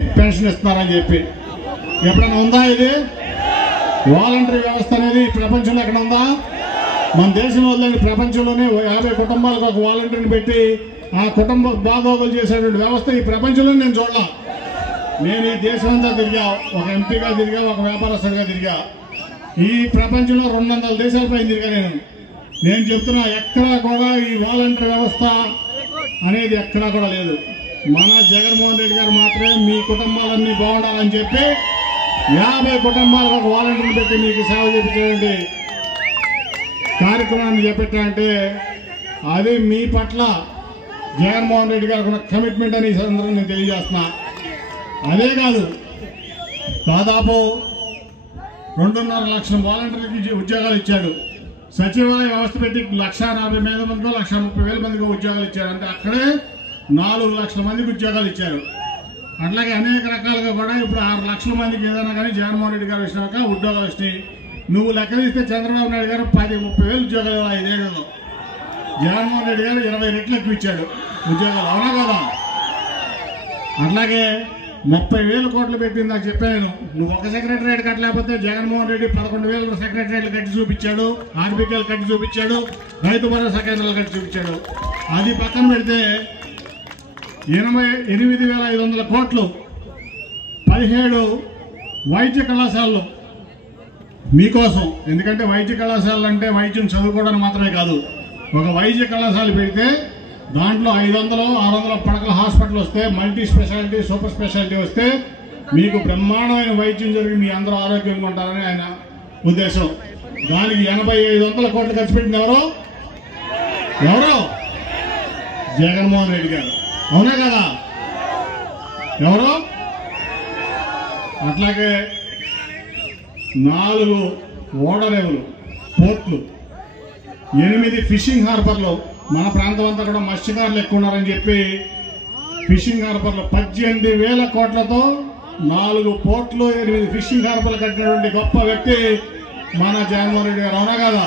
Pension ఇస్తున్నారని చెప్పి ఎప్పుడైనా ఉందా? ఇది వాలంటరీ వ్యవస్థ అనేది ప్రపంచంలో ఎక్కడ ఉందా? మన దేశంలో లేని ప్రపంచంలోనే 50 కుటుంబాలకు ఒక వాలంటీర్ని పెట్టి ఆ కుటుంబ బాగోగులు చేసేటువంటి వ్యవస్థ ఈ ప్రపంచంలో నేను చూడలా. నేను ఈ దేశం అంతా తిరిగా, ఒక ఎంపీగా తిరిగా, ఒక వ్యాపారస్తుడిగా తిరిగా, ఈ ప్రపంచంలో 200 దేశాల పైన తిరిగా. నేను చెప్తున్నా, ఎక్కడా కూడా ఈ వాలంటీర్ వ్యవస్థ అనేది ఎక్కడా కూడా లేదు. మన జగన్మోహన్ రెడ్డి గారు మాత్రమే మీ కుటుంబాలన్నీ బాగుండాలని చెప్పి 50 కుటుంబాలకు ఒక వాలంటీర్ని పెట్టి మీకు సేవ చేయించేటువంటి కార్యక్రమాన్ని చేపట్టాలంటే అది మీ పట్ల జగన్మోహన్ రెడ్డి గారికి ఉన్న కమిట్మెంట్ అని ఈ సందర్భంగా నేను తెలియజేస్తున్నా. అదే కాదు, దాదాపు 2.5 లక్షల వాలంటీర్లకి ఉద్యోగాలు ఇచ్చాడు. సచివాలయ వ్యవస్థ పెట్టి 1,40,000 మందితో 1,30,000 మందికి ఉద్యోగాలు ఇచ్చారు. అంటే అక్కడే 4 లక్షల మందికి ఉద్యోగాలు ఇచ్చారు. అట్లాగే అనేక రకాలుగా కూడా ఇప్పుడు 6 లక్షల మందికి ఏదైనా కానీ జగన్మోహన్ రెడ్డి గారు ఇచ్చినాక ఉద్యోగాలు వచ్చినాయి. నువ్వు లెక్కలిస్తే చంద్రబాబు నాయుడు గారు 10-30,000 ఉద్యోగాలు 5 ఏళ్లలో, జగన్మోహన్ రెడ్డి గారు 20 రెట్లు ఎక్కువ ఇచ్చాడు ఉద్యోగాలు. అవునా కదా? అట్లాగే 30,000 కోట్లు పెట్టింది నాకు చెప్పాను. నువ్వు ఒక సెక్రటరియట్ కట్టలేకపోతే జగన్మోహన్ రెడ్డి 11,000 సెక్రటరియట్లు కట్టి చూపించాడు, ఆర్బికేలు కట్టి చూపించాడు, రైతు భరోసా కేంద్రాలు కట్టి చూపించాడు. అది పక్కన పెడితే 88,500 కోట్లు 17 వైద్య కళాశాలలు మీకోసం. ఎందుకంటే వైద్య కళాశాలలు అంటే వైద్యం చదువుకోవడానికి మాత్రమే కాదు. ఒక వైద్య కళాశాల పెడితే దాంట్లో 500-600 పడకల హాస్పిటల్ వస్తే, మల్టీ స్పెషాలిటీ, సూపర్ స్పెషాలిటీ వస్తే మీకు బ్రహ్మాండమైన వైద్యం జరిగి మీ అందరూ ఆరోగ్యంగా ఉంటారని ఆయన ఉద్దేశం. దానికి 8500 కోట్లు ఖర్చు పెట్టింది ఎవరో జగన్మోహన్ రెడ్డి గారు. అవునా కదా? ఎవరో. అట్లాగే 4 ఓడరేవులు, పోర్ట్లు, 8 ఫిషింగ్ హార్బర్లు. మన ప్రాంతం అంతా కూడా మత్స్యకారులు ఎక్కువ ఉన్నారని చెప్పి ఫిషింగ్ హార్బర్లు 18,000 కోట్లతో 4 పోర్ట్లు, 8 ఫిషింగ్ హార్బర్లు కట్టినటువంటి గొప్ప వ్యక్తి మన జగన్మోహన్ రెడ్డి గారు. అవునా కదా?